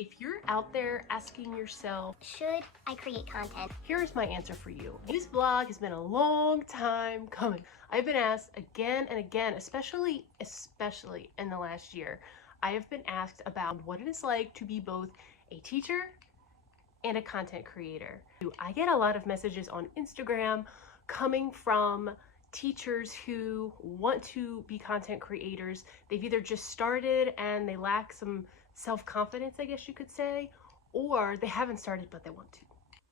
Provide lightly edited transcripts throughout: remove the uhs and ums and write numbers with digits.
If you're out there asking yourself, should I create content? here's my answer for you. This vlog has been a long time coming. I've been asked again and again, especially in the last year, I have been asked about what it is like to be both a teacher and a content creator. I get a lot of messages on Instagram coming from teachers who want to be content creators. They've either just started and they lack some self-confidence, I guess you could say, or they haven't started but they want to.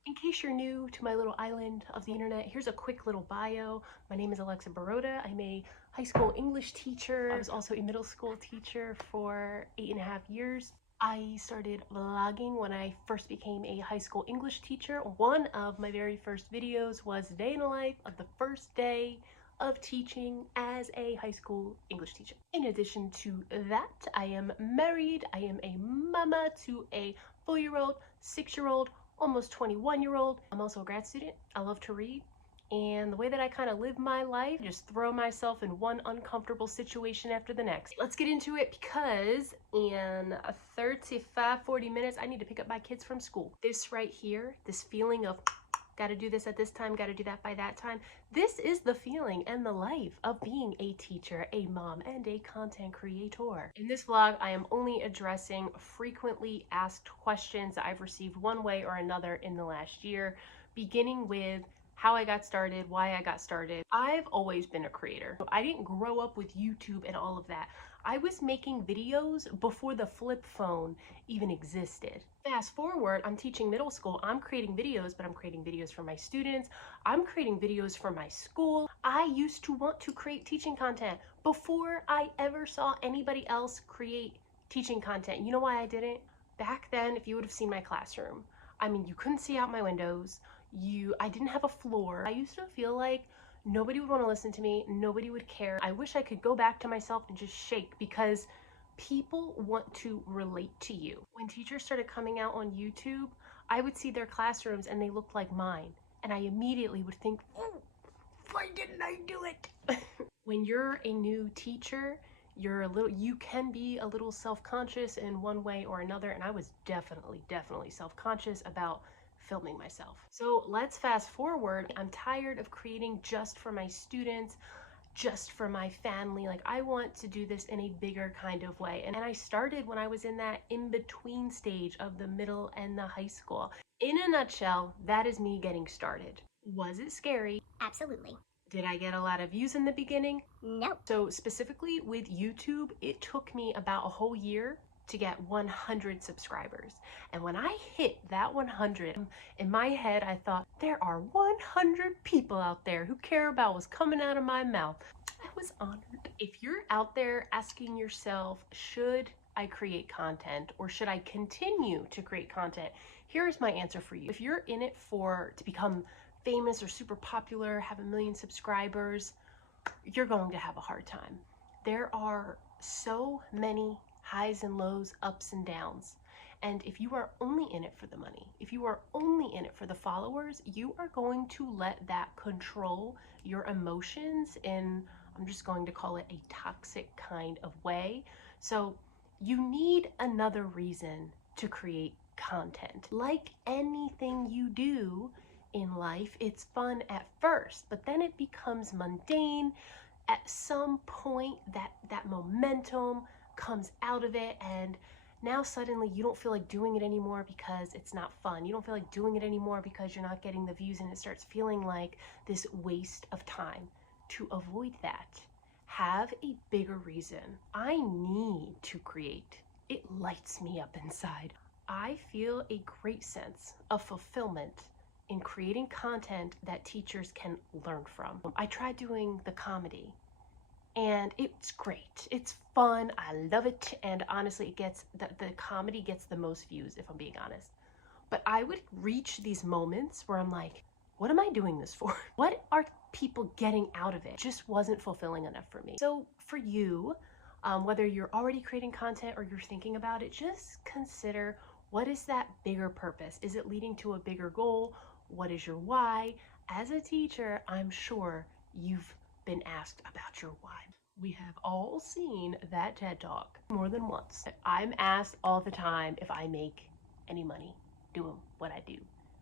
In case you're new to my little island of the internet, here's a quick little bio. My name is Alexa Baroda. I'm a high school English teacher. I was also a middle school teacher for 8.5 years. I started vlogging when I first became a high school English teacher. One of my very first videos was a day in the life of the first day of teaching as a high school English teacher. In addition to that, I am married. I am a mama to a 4-year-old, 6-year-old, almost 21-year-old. I'm also a grad student. I love to read. And the way that I kind of live my life, just throw myself in one uncomfortable situation after the next. Let's get into it because in 35-40 minutes, I need to pick up my kids from school. This right here, this feeling of gotta do this at this time, gotta do that by that time. This is the feeling and the life of being a teacher, a mom, and a content creator. In this vlog, I am only addressing frequently asked questions that I've received one way or another in the last year, beginning with how I got started, why I got started. I've always been a creator. I didn't grow up with YouTube and all of that. I was making videos before the flip phone even existed. Fast forward, I'm teaching middle school. I'm creating videos, but I'm creating videos for my students. I'm creating videos for my school. I used to want to create teaching content before I ever saw anybody else create teaching content. You know why I didn't? Back then, if you would have seen my classroom, I mean, you couldn't see out my windows. I didn't have a floor. I used to feel like nobody would want to listen to me. Nobody would care. I wish I could go back to myself and just shake because people want to relate to you. When teachers started coming out on YouTube, I would see their classrooms and they looked like mine. And I immediately would think, oh, why didn't I do it? When you're a new teacher, you can be a little self-conscious in one way or another. And I was definitely self-conscious about filming myself. So let's fast forward. I'm tired of creating just for my students, just for my family. Like, I want to do this in a bigger kind of way. And I started when I was in that in-between stage of the middle and the high school. In a nutshell, that is me getting started. Was it scary? Absolutely. Did I get a lot of views in the beginning? Nope. So specifically with YouTube, it took me about a whole year to get 100 subscribers. And when I hit that 100, in my head, I thought, there are 100 people out there who care about what's coming out of my mouth. I was honored. If you're out there asking yourself, should I create content or should I continue to create content? Here's my answer for you. If you're in it to become famous or super popular, have 1 million subscribers, you're going to have a hard time. There are so many highs and lows, ups and downs. And if you are only in it for the money, if you are only in it for the followers, you are going to let that control your emotions in, I'm just going to call it a toxic kind of way. So you need another reason to create content. Like anything you do in life, it's fun at first, but then it becomes mundane. At some point, that momentum comes out of it, and now suddenly you don't feel like doing it anymore because it's not fun. You don't feel like doing it anymore because you're not getting the views, and it starts feeling like this waste of time. To avoid that, have a bigger reason. I need to create. It lights me up inside. I feel a great sense of fulfillment in creating content that teachers can learn from. I tried doing the comedy, and it's great. It's fun. I love it. And honestly, the comedy gets the most views, if I'm being honest. But I would reach these moments where I'm like, what am I doing this for? What are people getting out of it? It just wasn't fulfilling enough for me. So for you, whether you're already creating content or you're thinking about it, just consider, what is that bigger purpose? Is it leading to a bigger goal? What is your why? As a teacher, I'm sure you've been asked about your why. We have all seen that TED Talk more than once. I'm asked all the time if I make any money doing what I do.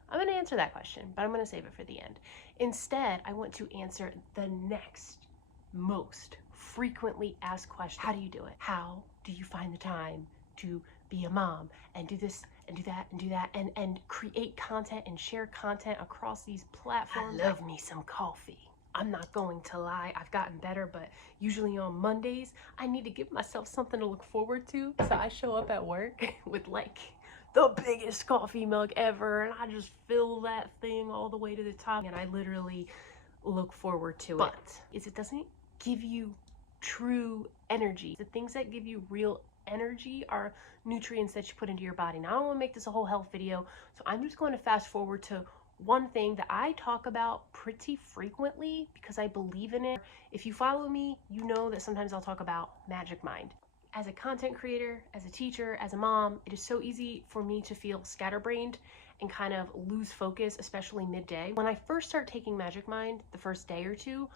I'm going to answer that question, but I'm going to save it for the end. Instead, I want to answer the next most frequently asked question. How do you do it? How do you find the time to be a mom and do this and do that and do that and create content and share content across these platforms? I love me some coffee. I'm not going to lie, I've gotten better, but usually on Mondays, I need to give myself something to look forward to. So I show up at work with like the biggest coffee mug ever, and I just fill that thing all the way to the top, and I literally look forward to it. But it doesn't give you true energy. The things that give you real energy are nutrients that you put into your body. Now, I don't want to make this a whole health video, so I'm just going to fast forward to one thing that I talk about pretty frequently because I believe in it. If you follow me, you know that sometimes I'll talk about magic mind. As a content creator, as a teacher, as a mom, it is so easy for me to feel scatterbrained and kind of lose focus, especially midday. When I first start taking Magic Mind, the first day or two,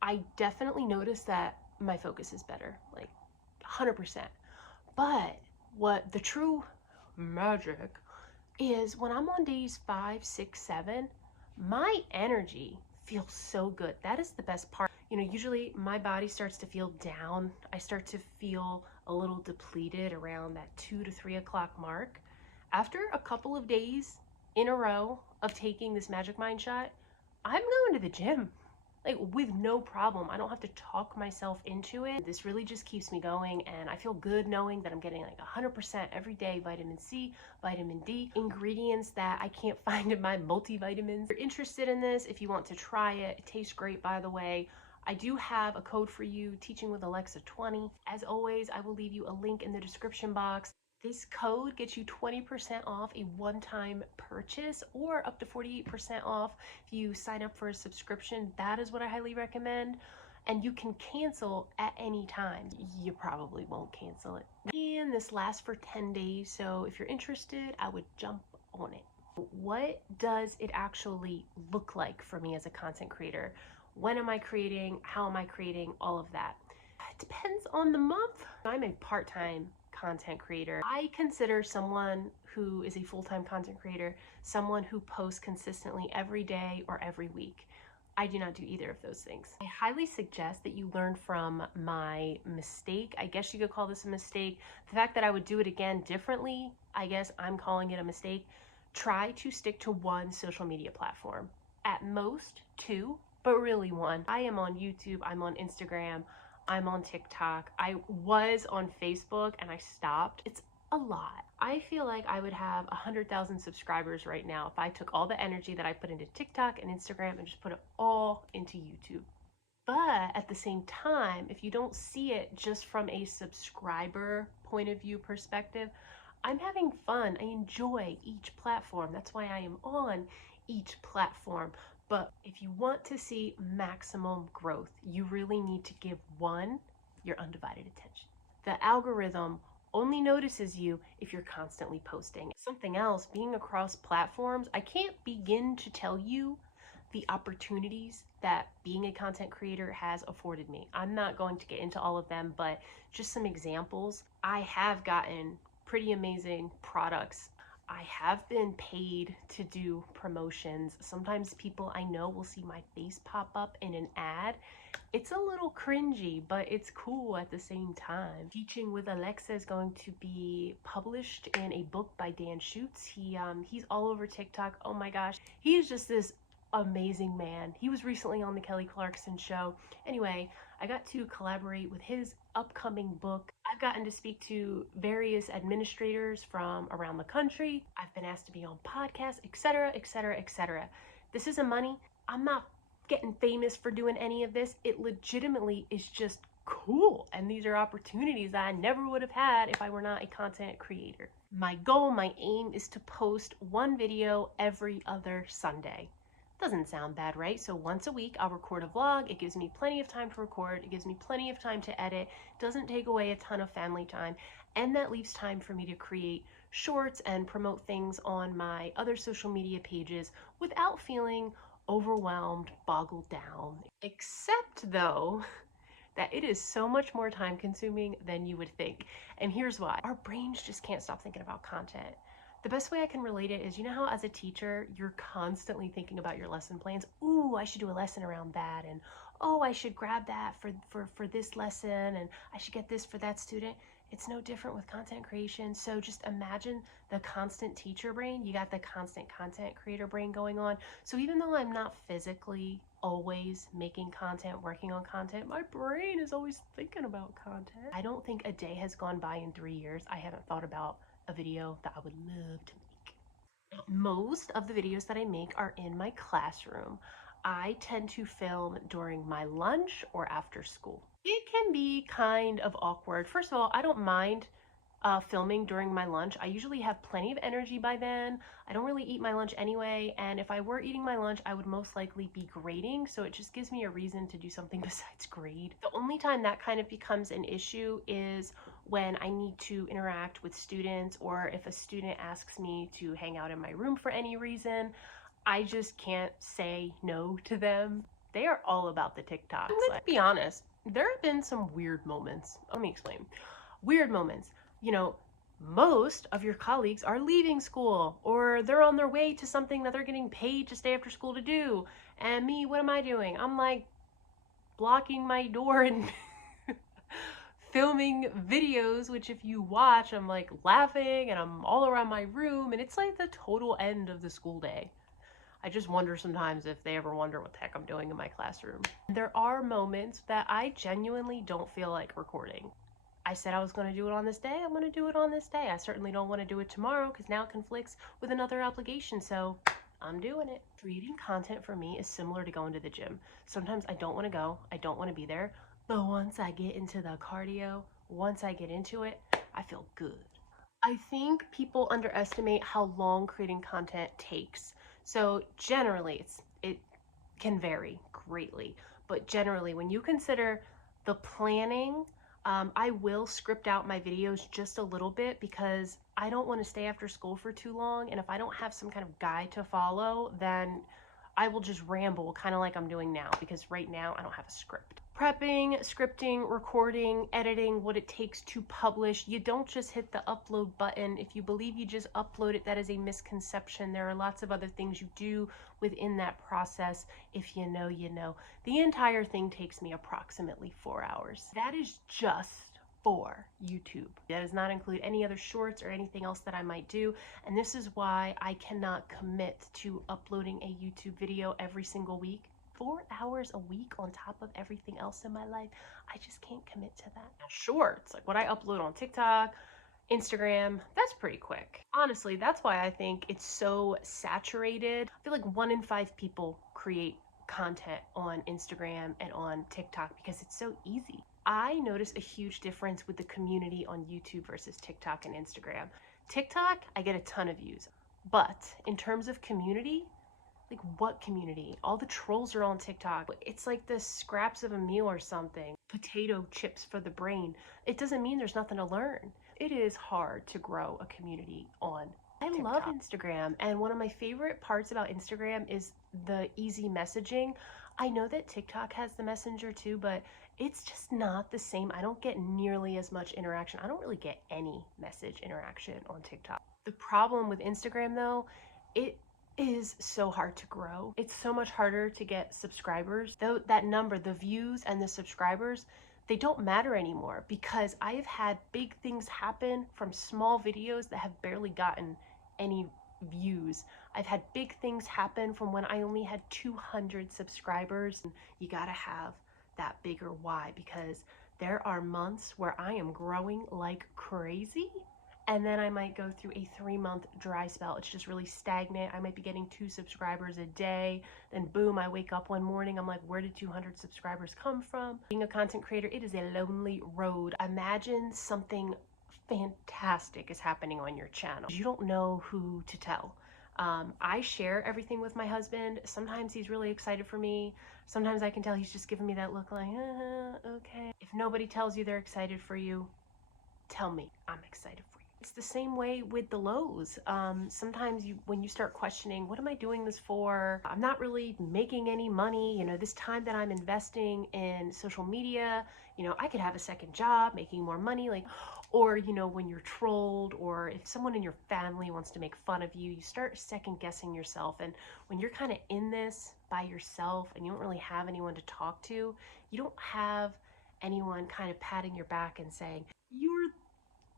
I definitely noticed that my focus is better, like 100%. But what the true magic is when I'm on days 5, 6, 7, my energy feels so good. That is the best part. You know, usually my body starts to feel down. I start to feel a little depleted around that 2 to 3 o'clock mark. After a couple of days in a row of taking this Magic Mind shot, I'm going to the gym. Like, with no problem. I don't have to talk myself into it. This really just keeps me going, and I feel good knowing that I'm getting like 100% every day vitamin C, vitamin D, ingredients that I can't find in my multivitamins. If you're interested in this, if you want to try it, it tastes great, by the way. I do have a code for you, Teaching with Alexa 20. As always, I will leave you a link in the description box. This code gets you 20% off a one-time purchase or up to 48% off if you sign up for a subscription. That is what I highly recommend. And you can cancel at any time. You probably won't cancel it. And this lasts for 10 days, so if you're interested, I would jump on it. What does it actually look like for me as a content creator? When am I creating? How am I creating? All of that. It depends on the month. I'm a part-time content creator. I consider someone who is a full-time content creator someone who posts consistently every day or every week. I do not do either of those things. I highly suggest that you learn from my mistake. I guess you could call this a mistake. The fact that I would do it again differently, I guess I'm calling it a mistake. Try to stick to one social media platform. At most two, but really one. I am on YouTube, I'm on Instagram, I'm on TikTok. I was on Facebook and I stopped. It's a lot. I feel like I would have 100,000 subscribers right now if I took all the energy that I put into TikTok and Instagram and just put it all into YouTube. But at the same time, if you don't see it just from a subscriber point of view perspective, I'm having fun. I enjoy each platform. That's why I am on each platform. But if you want to see maximum growth, you really need to give one your undivided attention. The algorithm only notices you if you're constantly posting. Something else, being across platforms, I can't begin to tell you the opportunities that being a content creator has afforded me. I'm not going to get into all of them, but just some examples. I have gotten pretty amazing products. I have been paid to do promotions. Sometimes people I know will see my face pop up in an ad. It's a little cringy, but it's cool at the same time. Teaching with Alexa is going to be published in a book by Dan Schutz. He's all over TikTok. Oh my gosh. He's just this amazing man. He was recently on the Kelly Clarkson show. Anyway, I got to collaborate with his upcoming book. I've gotten to speak to various administrators from around the country. I've been asked to be on podcasts, etc., etc., etc. This isn't money. I'm not getting famous for doing any of this. It legitimately is just cool. And these are opportunities that I never would have had if I were not a content creator. My goal, my aim is to post one video every other Sunday. Doesn't sound bad, right? So once a week, I'll record a vlog. It gives me plenty of time to record. It gives me plenty of time to edit. Doesn't take away a ton of family time. And that leaves time for me to create shorts and promote things on my other social media pages without feeling overwhelmed, boggled down. Except though, that it is so much more time consuming than you would think. And here's why. Our brains just can't stop thinking about content. The best way I can relate it is, you know how as a teacher, you're constantly thinking about your lesson plans? Ooh, I should do a lesson around that. And oh, I should grab that for this lesson. And I should get this for that student. It's no different with content creation. So just imagine the constant teacher brain. You got the constant content creator brain going on. So even though I'm not physically always making content, working on content, my brain is always thinking about content. I don't think a day has gone by in 3 years I haven't thought about a video that I would love to make. Most of the videos that I make are in my classroom. I tend to film during my lunch or after school. It can be kind of awkward. First of all, I don't mind filming during my lunch. I usually have plenty of energy by then. I don't really eat my lunch anyway, and if I were eating my lunch, I would most likely be grading, so it just gives me a reason to do something besides grade. The only time that kind of becomes an issue is when I need to interact with students, or if a student asks me to hang out in my room for any reason. I just can't say no to them. They are all about the TikToks. I'm going to be honest, there have been some weird moments. Let me explain. Weird moments. You know, most of your colleagues are leaving school, or they're on their way to something that they're getting paid to stay after school to do. And me, what am I doing? I'm like blocking my door and filming videos, which if you watch, I'm like laughing and I'm all around my room, and it's like the total end of the school day. I just wonder sometimes if they ever wonder what the heck I'm doing in my classroom. There are moments that I genuinely don't feel like recording. I said I was going to do it on this day, I'm going to do it on this day. I certainly don't want to do it tomorrow because now it conflicts with another obligation, so I'm doing it. Creating content for me is similar to going to the gym. Sometimes I don't want to go, I don't want to be there, but once I get into the cardio, once I get into it, I feel good. I think people underestimate how long creating content takes. So generally, it can vary greatly, but generally, when you consider the planning, I will script out my videos just a little bit because I don't want to stay after school for too long, and if I don't have some kind of guide to follow, then I will just ramble, kind of like I'm doing now, because right now I don't have a script. Prepping, scripting, recording, editing, what it takes to publish. You don't just hit the upload button. If you believe you just upload it, that is a misconception. There are lots of other things you do within that process. If you know, you know. The entire thing takes me approximately 4 hours. That is just for YouTube. That does not include any other shorts or anything else that I might do. And this is why I cannot commit to uploading a YouTube video every single week. 4 hours a week on top of everything else in my life. I just can't commit to that. Now, shorts, like what I upload on TikTok, Instagram, that's pretty quick. Honestly, that's why I think it's so saturated. I feel like 1 in 5 people create content on Instagram and on TikTok because it's so easy. I notice a huge difference with the community on YouTube versus TikTok and Instagram. TikTok, I get a ton of views, but in terms of community, like what community? All the trolls are on TikTok. It's like the scraps of a meal or something. Potato chips for the brain. It doesn't mean there's nothing to learn. It is hard to grow a community on TikTok. I love Instagram, and one of my favorite parts about Instagram is the easy messaging. I know that TikTok has the messenger too, but it's just not the same. I don't get nearly as much interaction. I don't really get any message interaction on TikTok. The problem with Instagram though, it is so hard to grow. It's so much harder to get subscribers. Though that number, the views and the subscribers, they don't matter anymore because I have had big things happen from small videos that have barely gotten any views. I've had big things happen from when I only had 200 subscribers. You gotta have that bigger why, because there are months where I am growing like crazy, and then I might go through a 3-month dry spell. It's just really stagnant. I might be getting 2 subscribers a day, then boom, I wake up one morning, I'm like, where did 200 subscribers come from? Being a content creator, it is a lonely road. Imagine something fantastic is happening on your channel. You don't know who to tell. I share everything with my husband. Sometimes he's really excited for me. Sometimes I can tell he's just giving me that look like, okay. If nobody tells you they're excited for you, tell me I'm excited for you. It's the same way with the lows. Sometimes when you start questioning, what am I doing this for? I'm not really making any money. This time that I'm investing in social media, I could have a second job making more money. Or, when you're trolled, or if someone in your family wants to make fun of you, you start second guessing yourself. And when you're kind of in this by yourself and you don't really have anyone to talk to, you don't have anyone kind of patting your back and saying, you're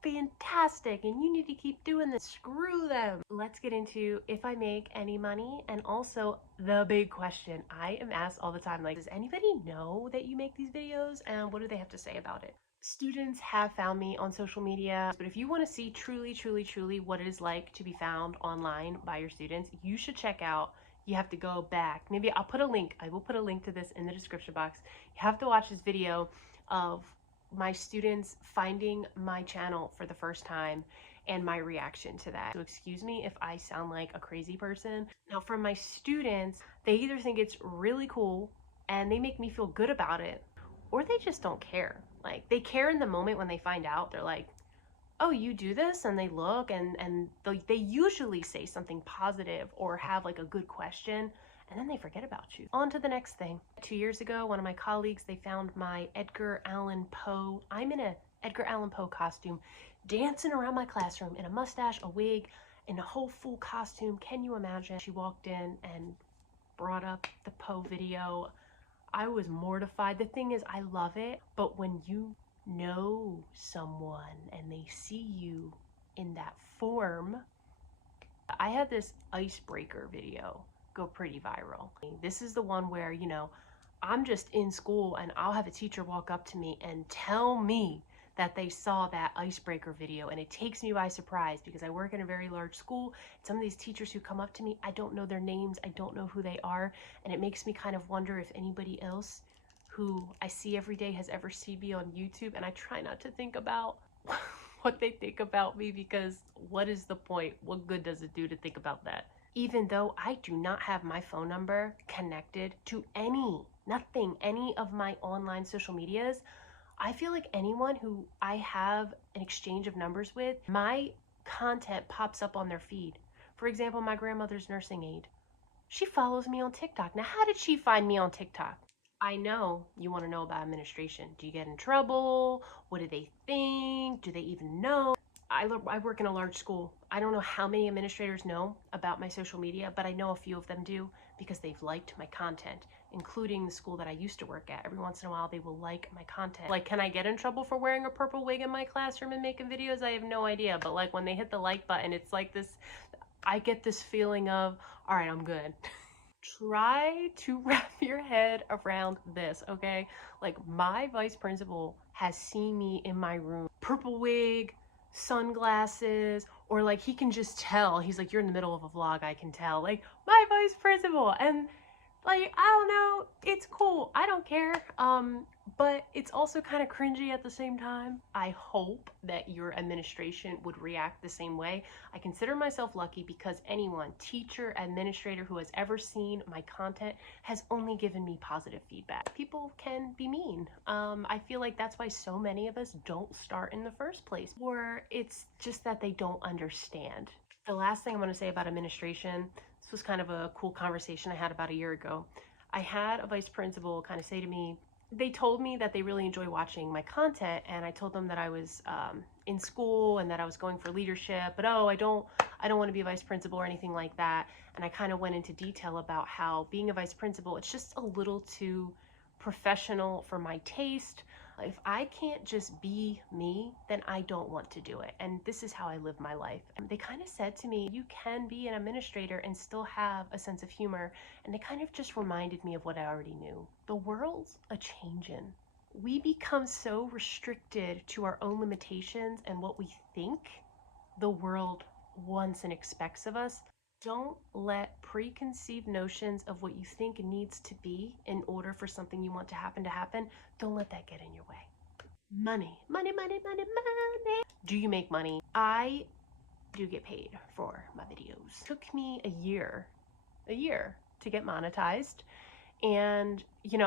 fantastic and you need to keep doing this. Screw them. Let's get into if I make any money, and also the big question I am asked all the time, like, does anybody know that you make these videos and what do they have to say about it? Students have found me on social media, but if you want to see truly what it is like to be found online by your students, you should check out. You have to go back. Maybe I will put a link to this in the description box. You have to watch this video of my students finding my channel for the first time and my reaction to that. So excuse me if I sound like a crazy person. Now, for my students, they either think it's really cool and they make me feel good about it, or they just don't care. Like, they care in the moment when they find out. They're like, oh, you do this? And they look and they usually say something positive or have like a good question, and then they forget about you. On to the next thing. 2 years ago, one of my colleagues, they found my Edgar Allan Poe. I'm in a Edgar Allan Poe costume, dancing around my classroom in a mustache, a wig, in a whole full costume. Can you imagine? She walked in and brought up the Poe video. I was mortified. The thing is, I love it, but when you know someone and they see you in that form. I had this icebreaker video go pretty viral. This is the one where, I'm just in school and I'll have a teacher walk up to me and tell me that they saw that icebreaker video, and it takes me by surprise because I work in a very large school. Some of these teachers who come up to me, I don't know their names, I don't know who they are, and it makes me kind of wonder if anybody else who I see every day has ever seen me on YouTube, and I try not to think about what they think about me, because what is the point? What good does it do to think about that? Even though I do not have my phone number connected to any of my online social medias, I feel like anyone who I have an exchange of numbers with, my content pops up on their feed. For example, my grandmother's nursing aide. She follows me on TikTok. Now, how did she find me on TikTok? I know you want to know about administration. Do you get in trouble? What do they think? Do they even know? I work in a large school. I don't know how many administrators know about my social media, but I know a few of them do because they've liked my content, including the school that I used to work at. Every once in a while, they will like my content. Like, can I get in trouble for wearing a purple wig in my classroom and making videos? I have no idea. But like, when they hit the like button, it's like this, I get this feeling of, all right, I'm good. Try to wrap your head around this, okay? Like, my vice principal has seen me in my room, purple wig, sunglasses, or like, he can just tell. He's like, you're in the middle of a vlog, I can tell. Like, my vice principal. And like, I don't know, it's cool, I don't care. But it's also kind of cringy at the same time. I hope that your administration would react the same way. I consider myself lucky because anyone, teacher, administrator, who has ever seen my content has only given me positive feedback. People can be mean. I feel like that's why so many of us don't start in the first place, or it's just that they don't understand. The last thing I'm going to say about administration, this was kind of a cool conversation I had about a year ago. I had a vice principal kind of say to me, they told me that they really enjoy watching my content, and I told them that I was in school and that I was going for leadership, but I don't want to be a vice principal or anything like that. And I kind of went into detail about how being a vice principal, it's just a little too professional for my taste. If I can't just be me, then I don't want to do it. And this is how I live my life. And they kind of said to me, you can be an administrator and still have a sense of humor. And it kind of just reminded me of what I already knew. The world's a changin'. We become so restricted to our own limitations and what we think the world wants and expects of us. Don't let preconceived notions of what you think needs to be in order for something you want to happen, don't let that get in your way. Money. Do you make money? I do get paid for my videos. It took me a year to get monetized. And,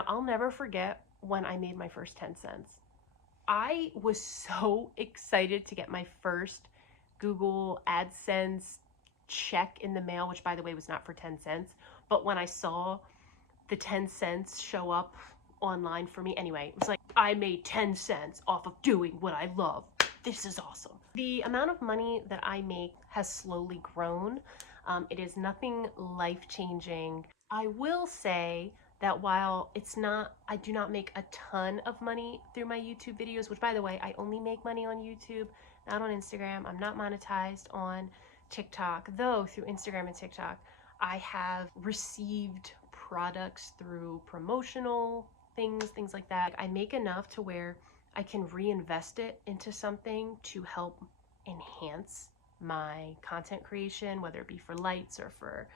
I'll never forget when I made my first 10 cents. I was so excited to get my first Google AdSense check in the mail, which by the way was not for 10 cents. But when I saw the 10 cents show up online for me, anyway, it was like, I made 10 cents off of doing what I love. This is awesome. The amount of money that I make has slowly grown. It is nothing life-changing. I will say that while I do not make a ton of money through my YouTube videos, which by the way, I only make money on YouTube, not on Instagram. I'm not monetized on TikTok, though through Instagram and TikTok, I have received products through promotional things like that. I make enough to where I can reinvest it into something to help enhance my content creation, whether it be for lights or for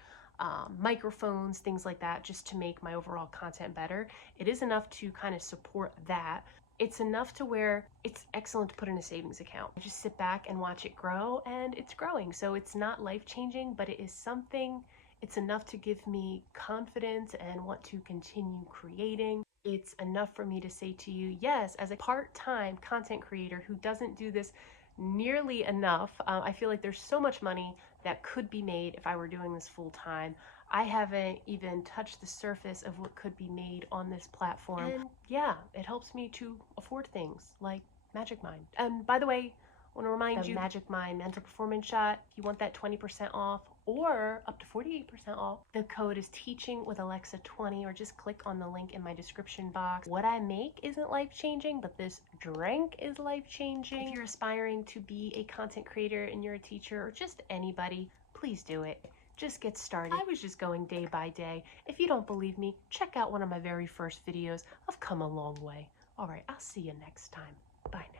microphones, things like that, just to make my overall content better. It is enough to kind of support that. It's enough to where it's excellent to put in a savings account. I just sit back and watch it grow, and it's growing. So it's not life-changing, but it is something. It's enough to give me confidence and want to continue creating. It's enough for me to say to you, yes, as a part-time content creator who doesn't do this nearly enough, I feel like there's so much money that could be made if I were doing this full-time. I haven't even touched the surface of what could be made on this platform. And yeah, it helps me to afford things like Magic Mind. And by the way, I want to remind you, Magic Mind Mental Performance Shot, if you want that 20% off or up to 48% off, the code is teaching with Alexa 20, or just click on the link in my description box. What I make isn't life-changing, but this drink is life-changing. If you're aspiring to be a content creator and you're a teacher or just anybody, please do it. Just get started. I was just going day by day. If you don't believe me, check out one of my very first videos. I've come a long way. All right, I'll see you next time. Bye now.